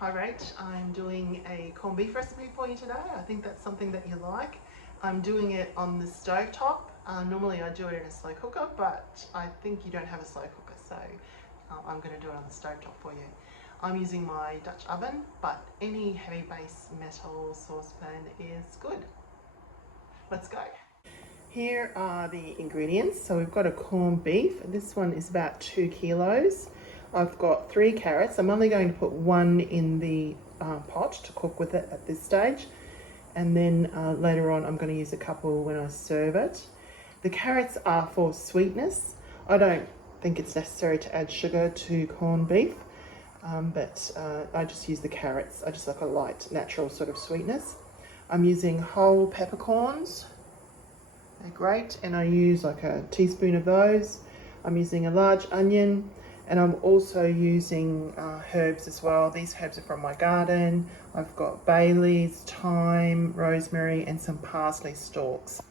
Hi Rach, I'm doing a corned beef recipe for you today. I think that's something that you like. I'm doing it on the stovetop. Normally I do it in a slow cooker, but I think you don't have a slow cooker, so I'm going to do it on the stovetop for you. I'm using my Dutch oven, but any heavy base metal saucepan is good. Let's go. Here are the ingredients. So we've got a corned beef. This one is about 2 kilos. I've got 3 carrots. I'm only going to put one in the pot to cook with it at this stage. And then later on I'm going to use a couple when I serve it. The carrots are for sweetness. I don't think it's necessary to add sugar to corned beef, but I just use the carrots. I just like a light, natural sort of sweetness. I'm using whole peppercorns. They're great, and I use like a teaspoon of those. I'm using a large onion, and I'm also using herbs as well. These herbs are from my garden. I've got bay leaves, thyme, rosemary, and some parsley stalks.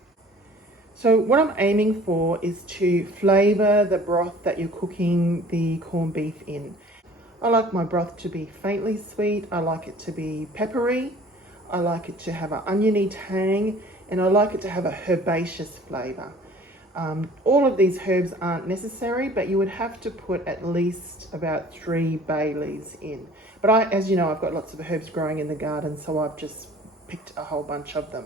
So what I'm aiming for is to flavour the broth that you're cooking the corned beef in. I like my broth to be faintly sweet. I like it to be peppery. I like it to have an oniony tang, and I like it to have a herbaceous flavour. All of these herbs aren't necessary, but you would have to put at least about 3 bay leaves in. But as you know, I've got lots of herbs growing in the garden, so I've just picked a whole bunch of them.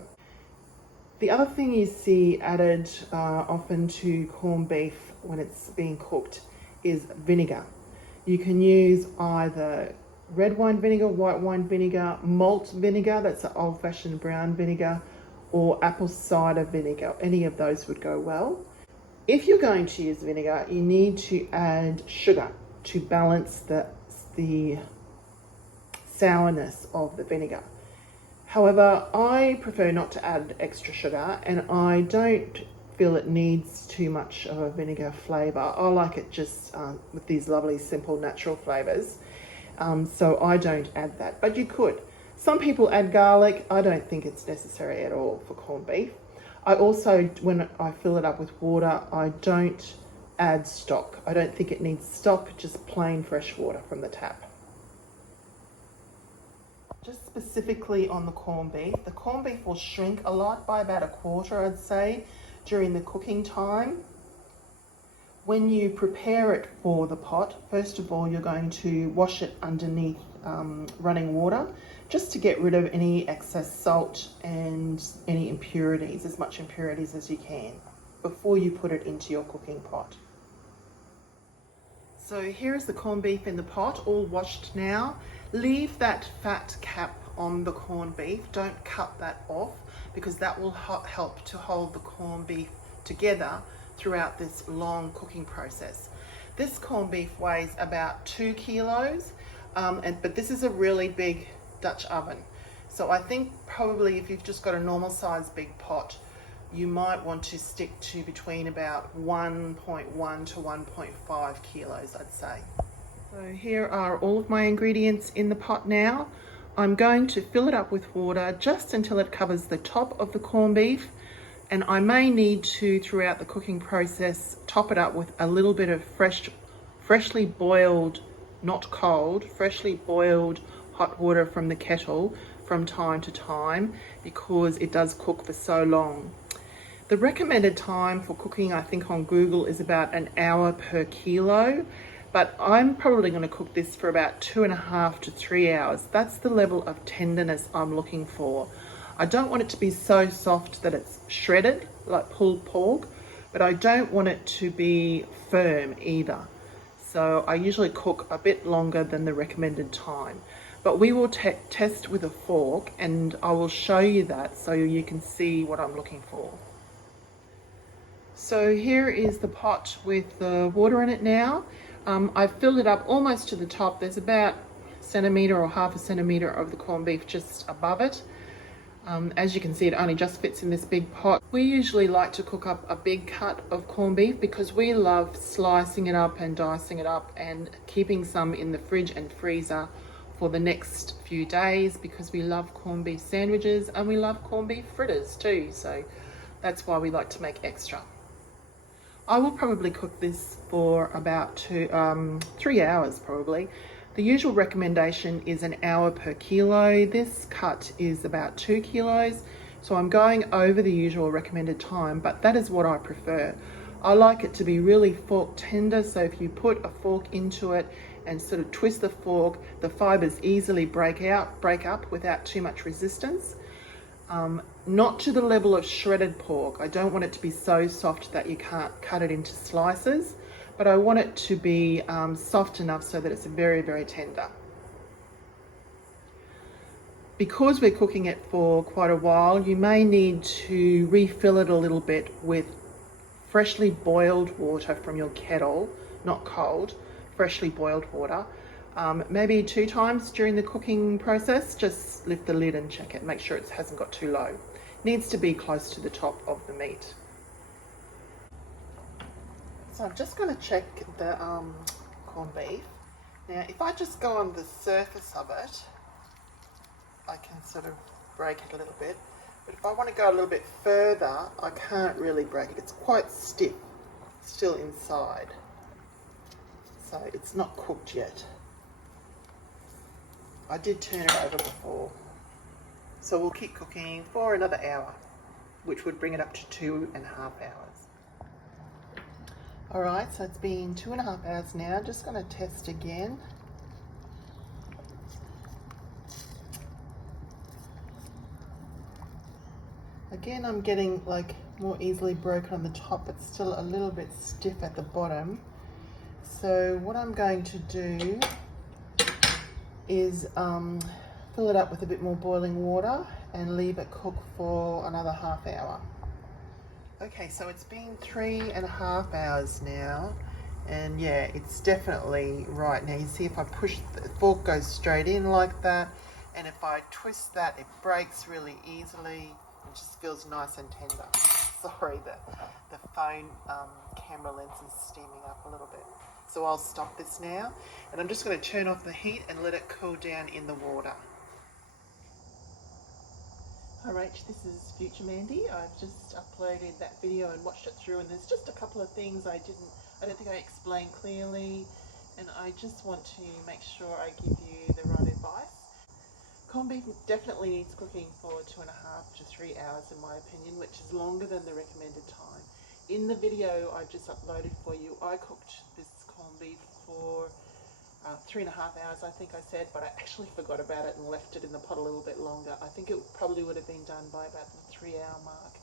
The other thing you see added often to corned beef when it's being cooked is vinegar. You can use either red wine vinegar, white wine vinegar, malt vinegar, that's an old-fashioned brown vinegar, or apple cider vinegar. Any of those would go well. If you're going to use vinegar, you need to add sugar to balance the sourness of the vinegar. However, I prefer not to add extra sugar, and I don't feel it needs too much of a vinegar flavour. I like it just with these lovely, simple, natural flavours. So I don't add that, but you could. Some people add garlic. I don't think it's necessary at all for corned beef. I also, when I fill it up with water, I don't add stock. I don't think it needs stock, just plain fresh water from the tap. Just specifically on the corned beef will shrink a lot by about 1/4, I'd say, during the cooking time. When you prepare it for the pot, first of all, you're going to wash it underneath running water, just to get rid of any excess salt and any impurities, as much impurities as you can, before you put it into your cooking pot. So here is the corned beef in the pot, all washed now. Leave that fat cap on the corned beef. Don't cut that off, because that will help to hold the corned beef together throughout this long cooking process. This corned beef weighs about 2 kilos, but this is a really big Dutch oven. So I think probably if you've just got a normal size big pot, you might want to stick to between about 1.1 to 1.5 kilos, I'd say. So here are all of my ingredients in the pot now. I'm going to fill it up with water just until it covers the top of the corned beef. And I may need to, throughout the cooking process, top it up with a little bit of freshly boiled, not cold, freshly boiled hot water from the kettle from time to time, because it does cook for so long. The recommended time for cooking, I think on Google, is about 1 hour per kilo, but I'm probably going to cook this for about 2.5 to 3 hours. That's the level of tenderness I'm looking for. I don't want it to be so soft that it's shredded, like pulled pork, but I don't want it to be firm either. So I usually cook a bit longer than the recommended time. But we will test with a fork, and I will show you that so you can see what I'm looking for. So here is the pot with the water in it now. I've filled it up almost to the top. There's about 1 centimetre or 1/2 centimetre of the corned beef just above it. As you can see, it only just fits in this big pot. We usually like to cook up a big cut of corned beef because we love slicing it up and dicing it up and keeping some in the fridge and freezer for the next few days, because we love corned beef sandwiches and we love corned beef fritters too. So that's why we like to make extra. I will probably cook this for about 3 hours probably. The usual recommendation is an hour per kilo. This cut is about 2 kilos, so I'm going over the usual recommended time, but that is what I prefer. I like it to be really fork tender, so if you put a fork into it and sort of twist the fork, the fibers easily break up without too much resistance. Not to the level of shredded pork. I don't want it to be so soft that you can't cut it into slices, but I want it to be soft enough so that it's very, very tender. Because we're cooking it for quite a while, you may need to refill it a little bit with freshly boiled water from your kettle, not cold, freshly boiled water. Maybe 2 times during the cooking process. Just lift the lid and check it, make sure it hasn't got too low. It needs to be close to the top of the meat. So I'm just going to check the corned beef. Now if I just go on the surface of it, I can sort of break it a little bit, but if I want to go a little bit further, I can't really break it. It's quite stiff still inside, so it's not cooked yet. I did turn it over before. So we'll keep cooking for another hour, which would bring it up to 2.5 hours. All right, so it's been 2.5 hours now. Just going to test again. Again, I'm getting like more easily broken on the top, but still a little bit stiff at the bottom. So what I'm going to do is fill it up with a bit more boiling water and leave it cook for another half hour. Okay, so it's been 3.5 hours now, and yeah, it's definitely right now. You see if I push, the fork goes straight in like that, and if I twist that, it breaks really easily. It just feels nice and tender. Sorry, the phone camera lens is steaming up a little bit. So I'll stop this now, and I'm just going to turn off the heat and let it cool down in the water. Hi Rach, this is Future Mandy. I've just uploaded that video and watched it through, and there's just a couple of things I don't think I explained clearly, and I just want to make sure I give you the right advice. Corned beef definitely needs cooking for 2.5 to 3 hours in my opinion, which is longer than the recommended time. In the video I just uploaded for you, I cooked this corned beef for 3.5 hours, I think I said, but I actually forgot about it and left it in the pot a little bit longer. I think it probably would have been done by about the 3-hour mark.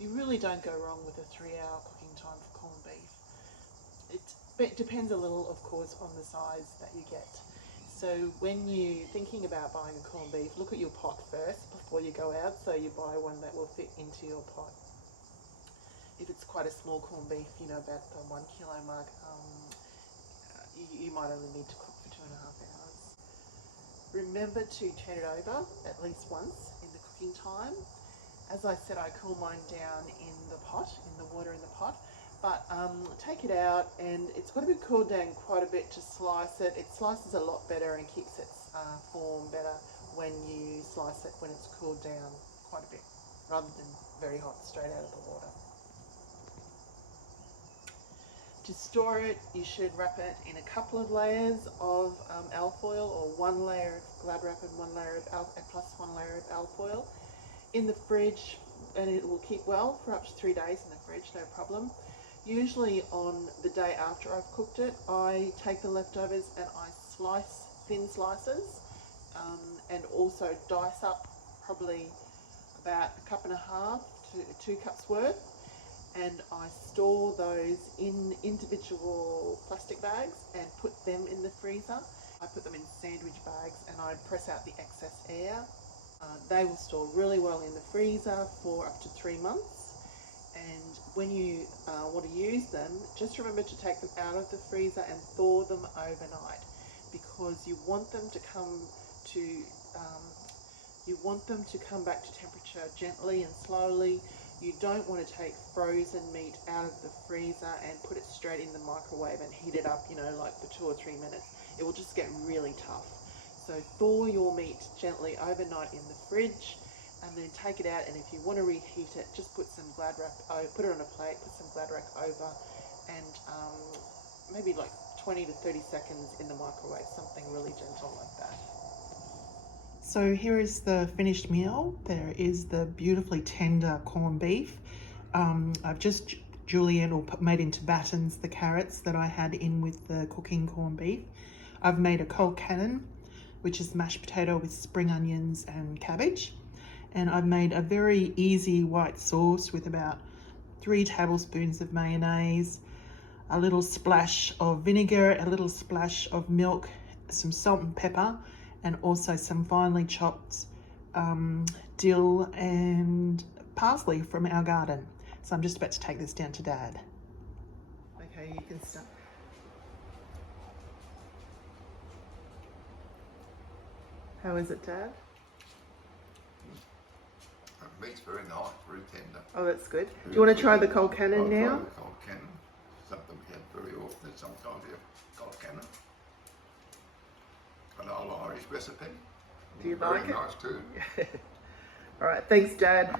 You really don't go wrong with a 3-hour cooking time for corned beef. It depends a little, of course, on the size that you get. So when you're thinking about buying a corned beef, look at your pot first before you go out, so you buy one that will fit into your pot. If it's quite a small corned beef, you know, about the 1 kilo mark, you might only need to cook for 2.5 hours. Remember to turn it over at least once in the cooking time. As I said, I cool mine down in the pot, in the water in the pot, but take it out, and it's got to be cooled down quite a bit to slice it. It slices a lot better and keeps its form better when you slice it when it's cooled down quite a bit, rather than very hot straight out of the water. To store it, you should wrap it in a couple of layers of alfoil, or 1 layer of glad wrap and 1 layer of plus 1 layer of alfoil in the fridge, and it will keep well for up to 3 days in the fridge, no problem. Usually on the day after I've cooked it, I take the leftovers and I slice thin slices, and also dice up probably about 1.5 cups to 2 cups worth, and I store those in individual plastic bags and put them in the freezer. I put them in sandwich bags and I press out the excess air. They will store really well in the freezer for up to 3 months, and when you want to use them, just remember to take them out of the freezer and thaw them overnight, because you want them to come back to temperature gently and slowly. You don't want to take frozen meat out of the freezer and put it straight in the microwave and heat it up, you know, like for 2 or 3 minutes. It will just get really tough. So thaw your meat gently overnight in the fridge, and then take it out, and if you want to reheat it, just put some glad wrap, put it on a plate, put some glad wrap over, and maybe like 20 to 30 seconds in the microwave, something really gentle like that. So here is the finished meal. There is the beautifully tender corned beef. I've just julienne or made into battens the carrots that I had in with the cooking corned beef. I've made a Colcannon, which is mashed potato with spring onions and cabbage. And I've made a very easy white sauce with about 3 tablespoons of mayonnaise, a little splash of vinegar, a little splash of milk, some salt and pepper, and also some finely chopped dill and parsley from our garden. So I'm just about to take this down to Dad. Okay, you can start. How is it, Dad? The meat's very nice, very tender. Oh, that's good. Do you want to try the Colcannon now? I'll try the Colcannon. Something we have very often. Sometimes we have Colcannon. An old Irish recipe. Do you very like it? Very nice too. All right, thanks, Dad.